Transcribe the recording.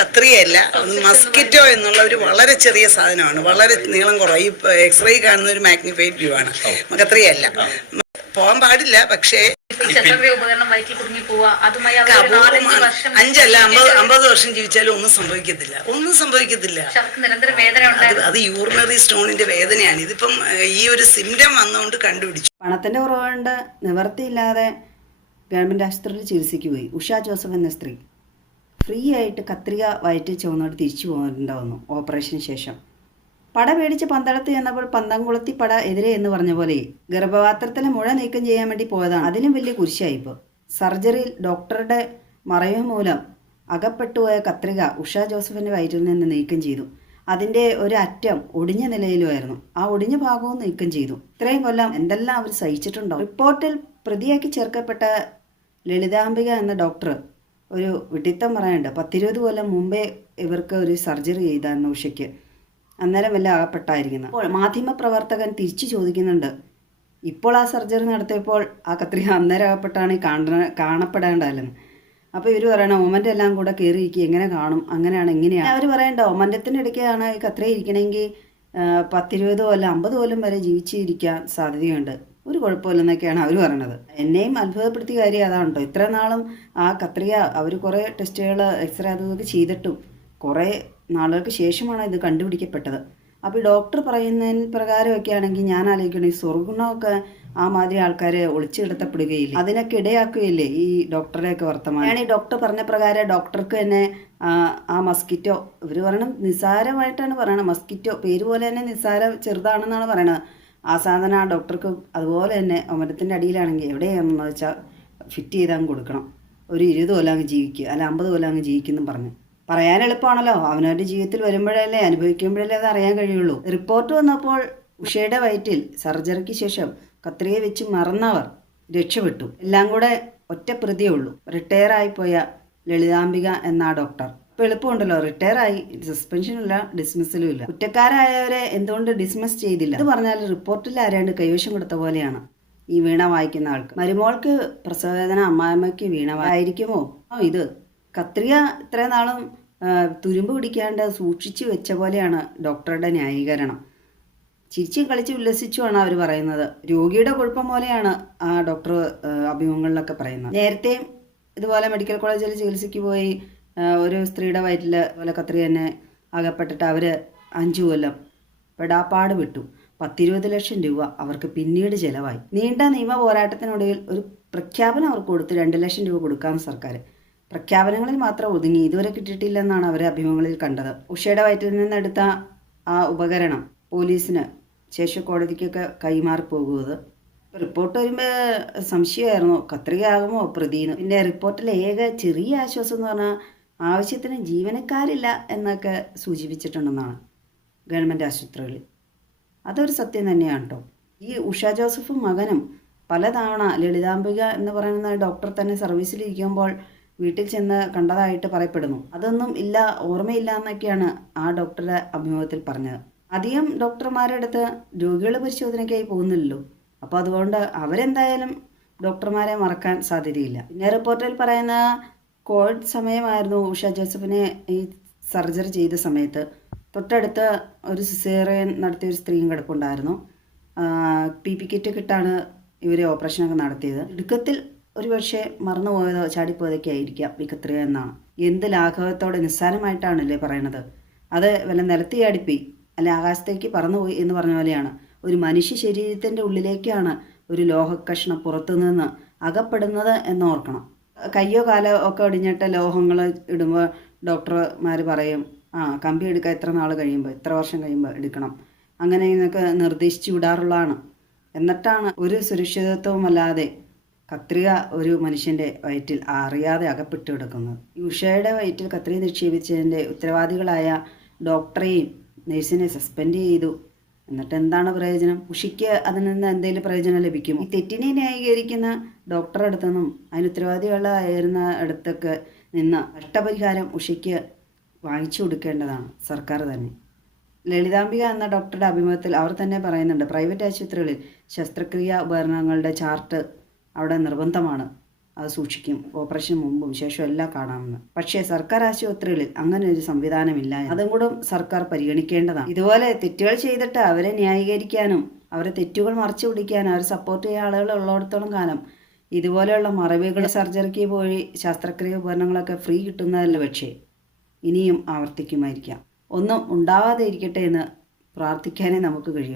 കത്രിയല്ല, mosquito എന്നുള്ള ഒരു വളരെ ചെറിയ സാധനമാണ്. വളരെ നീളം കുറവ്. ഈ എക്സ്റേ കാണുന്ന ഒരു മാഗ്നിഫൈഡ് വ്യൂ ആണ്. കത്രിയല്ല, പോകാൻ പാടില്ല. പക്ഷേ 5 വർഷം ജീവിച്ചാലും ഒന്നും സംഭവിക്കത്തില്ല. അത് യൂറിനറി സ്റ്റോണിന്റെ വേദനയാണ്. ഇതിപ്പം ഈ ഒരു സിംറ്റം വന്നുകൊണ്ട് കണ്ടുപിടിച്ചു. പണത്തിന്റെ കുറവുകൊണ്ട് നിവർത്തിയില്ലാതെ ഗവൺമെന്റ് ആശുപത്രിയിൽ ചികിത്സയ്ക്ക് പോയി. ഉഷ ജോസഫ് എന്ന സ്ത്രീ ഫ്രീ ആയിട്ട് കത്രിക വയറ്റിൽ ചുവന്നോട്ട് തിരിച്ചു പോകേണ്ടാവുന്നു ഓപ്പറേഷന് ശേഷം. പട പേടിച്ച് പന്തളത്ത് ചെന്നപ്പോൾ പന്തംകുളത്തി പട എതിരെ എന്ന് പറഞ്ഞ പോലെ ഗർഭപാത്രത്തിലെ മുഴ നീക്കം ചെയ്യാൻ വേണ്ടി പോയതാണ്. അതിലും വലിയ കുരിശായിപ്പോൾ. സർജറിയിൽ ഡോക്ടറുടെ മറവ് മൂലം അകപ്പെട്ടുപോയ കത്രിക ഉഷ ജോസഫിൻ്റെ വയറ്റിൽ നിന്ന് നീക്കം ചെയ്തു. അതിൻ്റെ ഒരു അറ്റം ഒടിഞ്ഞ നിലയിലുമായിരുന്നു. ആ ഒടിഞ്ഞ ഭാഗവും നീക്കം ചെയ്തു. ഇത്രയും കൊല്ലം എന്തെല്ലാം അവർ സഹിച്ചിട്ടുണ്ടോ. റിപ്പോർട്ടിൽ പ്രതിയാക്കി ചേർക്കപ്പെട്ട ലളിതാംബിക എന്ന ഡോക്ടർ ഒരു വിഡിത്തം പറയാനുണ്ട്. 10-20 കൊല്ലം മുമ്പേ ഇവർക്ക് ഒരു സർജറി ചെയ്തായിരുന്നു ഉഷയ്ക്ക്. അന്നേരം വല്ല അകപ്പെട്ടായിരിക്കുന്നത്. അപ്പോൾ മാധ്യമപ്രവർത്തകൻ തിരിച്ചു ചോദിക്കുന്നുണ്ട്, ഇപ്പോൾ ആ സർജറി നടത്തിയപ്പോൾ ആ കത്രിക അന്നേരം അകപ്പെട്ടാണ് കാണപ്പെടേണ്ടതല്ലെന്ന്. അപ്പോൾ ഇവർ പറയണം ഒമൻ്റെ എല്ലാം കൂടെ കയറിയിരിക്കുക, എങ്ങനെ കാണും, അങ്ങനെയാണ് ഇങ്ങനെയാണ്. അവർ പറയണ്ട ഒമൻ്റത്തിൻ്റെ ഇടയ്ക്കാണ് ഈ കത്രിക ഇരിക്കണമെങ്കിൽ 10-20 കൊല്ലം 50 കൊല്ലം വരെ ജീവിച്ചിരിക്കാൻ സാധ്യതയുണ്ട്, ഒരു കുഴപ്പമില്ലെന്നൊക്കെയാണ് അവർ പറയണത്. എന്നെയും അത്ഭുതപ്പെടുത്തിയ കാര്യം അതാണ് കേട്ടോ. ഇത്ര നാളും ആ കത്രിക അവർ കുറേ ടെസ്റ്റുകൾ എക്സ്റേ അതൊക്കെ ചെയ്തിട്ടും കുറേ നാളുകൾക്ക് ശേഷമാണ് ഇത് കണ്ടുപിടിക്കപ്പെട്ടത്. അപ്പോൾ ഈ ഡോക്ടർ പറയുന്നതിന് പ്രകാരമൊക്കെ ആണെങ്കിൽ ഞാൻ ആലോചിക്കണം, ഈ സ്വർഗുണമൊക്കെ ആ മാതിരി ആൾക്കാരെ ഒളിച്ചെടുത്തപ്പെടുകയില്ലേ, അതിനൊക്കെ ഇടയാക്കുകയില്ലേ ഈ ഡോക്ടറുടെയൊക്കെ വർത്തമാനം. ഞാൻ ഈ ഡോക്ടർ പറഞ്ഞ പ്രകാരം ഡോക്ടർക്ക് തന്നെ ആ മസ്കിറ്റോ, ഇവർ പറയണം നിസ്സാരമായിട്ടാണ് പറയണത്. മസ്കിറ്റോ പേര് പോലെ തന്നെ നിസ്സാരം ചെറുതാണെന്നാണ് പറയണത്. ആ സാധനം ആ ഡോക്ടർക്ക് അതുപോലെ തന്നെ ഒമരത്തിൻ്റെ അടിയിലാണെങ്കിൽ എവിടെയാണെന്ന് വെച്ചാൽ ഫിറ്റ് ചെയ്താൽ കൊടുക്കണം. ഒരു 20 കൊല്ലം അങ്ങ് ജീവിക്കുക, അല്ല 50 കൊല്ലം അങ്ങ് ജീവിക്കുന്നും പറഞ്ഞു പറയാൻ എളുപ്പമാണല്ലോ. അവനവൻ്റെ ജീവിതത്തിൽ വരുമ്പോഴല്ലേ അനുഭവിക്കുമ്പോഴല്ലേ അത് അറിയാൻ കഴിയുള്ളൂ. റിപ്പോർട്ട് വന്നപ്പോൾ ഉഷയുടെ വയറ്റിൽ സർജറിക്ക് ശേഷം കത്രിക വെച്ച് മറന്നവർ രക്ഷപ്പെട്ടു. എല്ലാം കൂടെ ഒറ്റ പ്രതിയേ ഉള്ളൂ, റിട്ടയർ ആയിപ്പോയ ലളിതാംബിക എന്ന ആ ഡോക്ടർ. ഇപ്പോൾ എളുപ്പമുണ്ടല്ലോ, റിട്ടയർ ആയി, സസ്പെൻഷനില്ല, ഡിസ്മിസലും ഇല്ല. കുറ്റക്കാരായവരെ എന്തുകൊണ്ട് ഡിസ്മിസ് ചെയ്തില്ല എന്ന് പറഞ്ഞാൽ റിപ്പോർട്ടിൽ ആരാണ്ട് കൈവശം കൊടുത്ത പോലെയാണ് ഈ വീണ വായിക്കുന്ന ആൾക്ക്. മരുമോൾക്ക് പ്രസവവേദന, അമ്മായിമ്മയ്ക്ക് വീണ ആയിരിക്കുമോ ഇത്? കത്രിക ഇത്രയും നാളും തുരുമ്പ് പിടിക്കാണ്ട് സൂക്ഷിച്ചു വെച്ച പോലെയാണ് ഡോക്ടറുടെ ന്യായീകരണം. ചിരിച്ചും കളിച്ച് ഉല്ലസിച്ചുമാണ് അവർ പറയുന്നത്. രോഗിയുടെ കുഴപ്പം പോലെയാണ് ആ ഡോക്ടർ അഭിമുഖങ്ങളിലൊക്കെ പറയുന്നത്. നേരത്തെ ഇതുപോലെ മെഡിക്കൽ കോളേജിൽ ചികിത്സയ്ക്ക് പോയി ഒരു സ്ത്രീയുടെ വയറ്റിൽ പോലെ കത്രിക തന്നെ അകപ്പെട്ടിട്ട് അവർ 5 കൊല്ലം പെടാപ്പാട് വിട്ടു. 10-20 ലക്ഷം രൂപ അവർക്ക് പിന്നീട് ചിലവായി. നീണ്ട നിയമ പോരാട്ടത്തിനൊടുവിൽ ഒരു പ്രഖ്യാപനം അവർക്ക് കൊടുത്ത് 2 ലക്ഷം രൂപ കൊടുക്കാം സർക്കാർ. പ്രഖ്യാപനങ്ങളിൽ മാത്രം ഒതുങ്ങി, ഇതുവരെ കിട്ടിയിട്ടില്ലെന്നാണ് അവർ അഭിമുഖങ്ങളിൽ കണ്ടത്. ഉഷയുടെ വയറ്റിൽ നിന്നെടുത്ത ആ ഉപകരണം പോലീസിന് ശേഷം കോടതിക്കൊക്കെ കൈമാറി പോകുന്നത്. റിപ്പോർട്ട് വരുമ്പോൾ സംശയമായിരുന്നു കത്രികയാകുമോ പ്രതിന്ന്. പിന്നെ റിപ്പോർട്ടിലെ ഏക ചെറിയ ആശ്വാസം എന്ന് പറഞ്ഞാൽ ആവശ്യത്തിന് ജീവനക്കാരില്ല എന്നൊക്കെ സൂചിപ്പിച്ചിട്ടുണ്ടെന്നാണ് ഗവൺമെൻറ് ആശുപത്രികളിൽ. അതൊരു സത്യം തന്നെയാണ് കേട്ടോ. ഈ ഉഷ ജോസഫും മകനും പലതവണ ലളിതാംബിക എന്ന് പറയുന്ന ഡോക്ടർ തന്നെ സർവീസിലിരിക്കുമ്പോൾ വീട്ടിൽ ചെന്ന് കണ്ടതായിട്ട് പറയപ്പെടുന്നു. അതൊന്നും ഇല്ല, ഓർമ്മയില്ല എന്നൊക്കെയാണ് ആ ഡോക്ടറുടെ അഭിമുഖത്തിൽ പറഞ്ഞത്. അധികം ഡോക്ടർമാരുടെ അടുത്ത് രോഗികൾ പരിശോധനയ്ക്കായി പോകുന്നില്ലല്ലോ. അപ്പോൾ അതുകൊണ്ട് അവരെന്തായാലും ഡോക്ടർമാരെ മറക്കാൻ സാധ്യതയില്ല. പിന്നെ റിപ്പോർട്ടിൽ പറയുന്ന കോവിഡ് സമയമായിരുന്നു ഉഷ ജോസഫിനെ ഈ സർജറി ചെയ്ത സമയത്ത്. തൊട്ടടുത്ത് ഒരു സിസേറിയൻ നടത്തിയ ഒരു സ്ത്രീയും കിടപ്പുണ്ടായിരുന്നു. PPE കിറ്റ് കിട്ടാണ് ഇവർ ഓപ്പറേഷനൊക്കെ നടത്തിയത്. ഇടുക്കത്തിൽ ഒരു പക്ഷേ മറന്നുപോയതോ ചാടിപ്പോയതൊക്കെ ആയിരിക്കാം ഈ കത്രിക എന്നാണ്. എന്ത് ലാഘവത്തോടെ നിസ്സാരമായിട്ടാണല്ലേ പറയണത്. അത് വല്ല നിലത്തി ചാടിപ്പോയി അല്ല ആകാശത്തേക്ക് പറന്നുപോയി എന്ന് പറഞ്ഞ പോലെയാണ്. ഒരു മനുഷ്യ ശരീരത്തിൻ്റെ ഉള്ളിലേക്കാണ് ഒരു ലോഹക്കഷ്ണം പുറത്തുനിന്ന് അകപ്പെടുന്നത് എന്നോർക്കണം. കയ്യോ കാലോ ഒക്കെ ഒടിഞ്ഞിട്ട് ലോഹങ്ങൾ ഇടുമ്പോൾ ഡോക്ടർമാർ പറയും കമ്പി എടുക്കാൻ എത്ര നാൾ കഴിയുമ്പോൾ, എത്ര വർഷം കഴിയുമ്പോൾ എടുക്കണം, അങ്ങനെ ഇതൊക്കെ നിർദ്ദേശിച്ചു വിടാറുള്ളതാണ്. എന്നിട്ടാണ് ഒരു സുരക്ഷിതത്വമല്ലാതെ കത്രിക ഒരു മനുഷ്യൻ്റെ വയറ്റിൽ അറിയാതെ അകപ്പെട്ടു കിടക്കുന്നത്. ഈ ഉഷയുടെ വയറ്റിൽ കത്രിക നിക്ഷേപിച്ചതിൻ്റെ ഉത്തരവാദികളായ ഡോക്ടറെയും നേഴ്സിനെ സസ്പെൻഡ് ചെയ്തു. എന്നിട്ട് എന്താണ് പ്രയോജനം? ഉഷയ്ക്ക് അതിൽ നിന്ന് എന്തെങ്കിലും പ്രയോജനം ലഭിക്കും? ഈ തെറ്റിനെ ന്യായീകരിക്കുന്ന ഡോക്ടറെ അടുത്തൊന്നും അതിന് ഉത്തരവാദികളായിരുന്ന അടുത്തൊക്കെ നിന്ന് നഷ്ടപരിഹാരം ഉഷയ്ക്ക് വാങ്ങിച്ചു കൊടുക്കേണ്ടതാണ് സർക്കാർ തന്നെ. ലളിതാംബിക എന്ന ഡോക്ടറുടെ അഭിമുഖത്തിൽ അവർ തന്നെ പറയുന്നുണ്ട്, പ്രൈവറ്റ് ആശുപത്രികളിൽ ശസ്ത്രക്രിയാ ഉപകരണങ്ങളുടെ ചാർട്ട് അവിടെ നിർബന്ധമാണ്. അത് സൂക്ഷിക്കും, ഓപ്പറേഷന് മുമ്പും ശേഷവും എല്ലാം കാണാമെന്ന്. പക്ഷേ സർക്കാർ ആശുപത്രികളിൽ അങ്ങനെ ഒരു സംവിധാനമില്ല. അതും കൂടെ സർക്കാർ പരിഗണിക്കേണ്ടതാണ്. ഇതുപോലെ തെറ്റുകൾ ചെയ്തിട്ട് അവരെ ന്യായീകരിക്കാനും അവരെ തെറ്റുകൾ മറച്ചു പിടിക്കാനും അവരെ സപ്പോർട്ട് ചെയ്യാൻ ആളുകൾ ഉള്ളിടത്തോളം കാലം ഇതുപോലെയുള്ള മറവികൾ സർജറിക്ക് പോയി ശസ്ത്രക്രിയ ഉപകരണങ്ങളൊക്കെ ഫ്രീ കിട്ടുന്നതല്ല. പക്ഷേ ഇനിയും ആവർത്തിക്കുമായിരിക്കാം. ഒന്നും ഉണ്ടാവാതെ ഇരിക്കട്ടെ എന്ന് പ്രാർത്ഥിക്കാനേ നമുക്ക് കഴിയും.